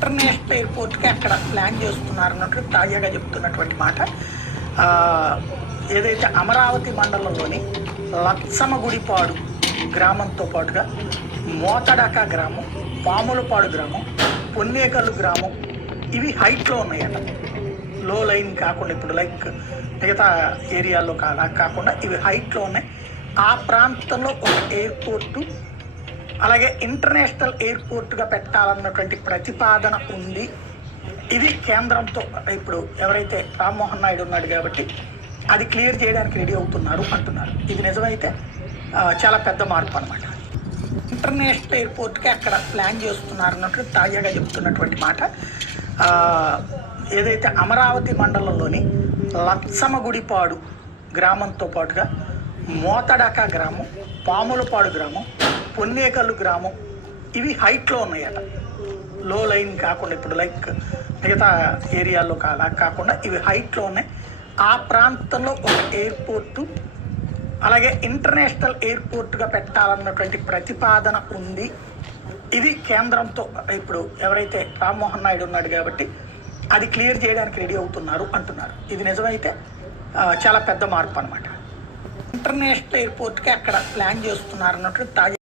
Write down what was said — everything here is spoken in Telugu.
ఇంటర్నేషనల్ ఎయిర్పోర్ట్కి అక్కడ ప్లాన్ చేస్తున్నారు అన్నట్టు తాజాగా చెప్తున్నటువంటి మాట. ఏదైతే అమరావతి మండలంలోని లచ్చమగుడిపాడు గ్రామంతో పాటుగా మోతడక గ్రామం, పాములపాడు గ్రామం, పొన్నేకల్లు గ్రామం ఇవి హైట్లో ఉన్నాయట. లో లైన్ కాకుండా ఇప్పుడు లైక్ మిగతా ఏరియాల్లో కాకుండా ఇవి హైట్లో ఉన్నాయి. ఆ ప్రాంతంలో ఒక ఎయిర్పోర్టు అలాగే ఇంటర్నేషనల్ ఎయిర్పోర్ట్గా పెట్టాలన్నటువంటి ప్రతిపాదన ఉంది. ఇది కేంద్రంతో ఇప్పుడు ఎవరైతే రామ్మోహన్ నాయుడు ఉన్నాడు కాబట్టి అది క్లియర్ చేయడానికి రెడీ అవుతున్నారు అంటున్నారు. ఇది నిజమైతే చాలా పెద్ద మార్పు అనమాట. ఇంటర్నేషనల్ ఎయిర్పోర్ట్కి అక్కడ ప్లాన్ చేస్తున్నారు అన్నట్టు తాజాగా చెప్తున్నటువంటి మాట. ఏదైతే అమరావతి మండలంలోని లచ్చమగుడిపాడు గ్రామంతో పాటుగా మోతడక గ్రామం, పాములపాడు గ్రామం, పొన్నేకల్లు గ్రామం ఇవి హైట్లో ఉన్నాయట. లో లైన్ కాకుండా ఇప్పుడు లైక్ మిగతా ఏరియాల్లో కాకుండా ఇవి హైట్లో ఉన్నాయి. ఆ ప్రాంతంలో ఒక ఎయిర్పోర్టు అలాగే ఇంటర్నేషనల్ ఎయిర్పోర్ట్గా పెట్టాలన్నటువంటి ప్రతిపాదన ఉంది. ఇది కేంద్రంతో ఇప్పుడు ఎవరైతే రామ్మోహన్ నాయుడు ఉన్నాడు కాబట్టి అది క్లియర్ చేయడానికి రెడీ అవుతున్నారు అంటున్నారు. ఇది నిజమైతే చాలా పెద్ద మార్పు అనమాట. ఇంటర్నేషనల్ ఎయిర్పోర్ట్కి అక్కడ ప్లాన్ చేస్తున్నారు అన్నట్టు తాజా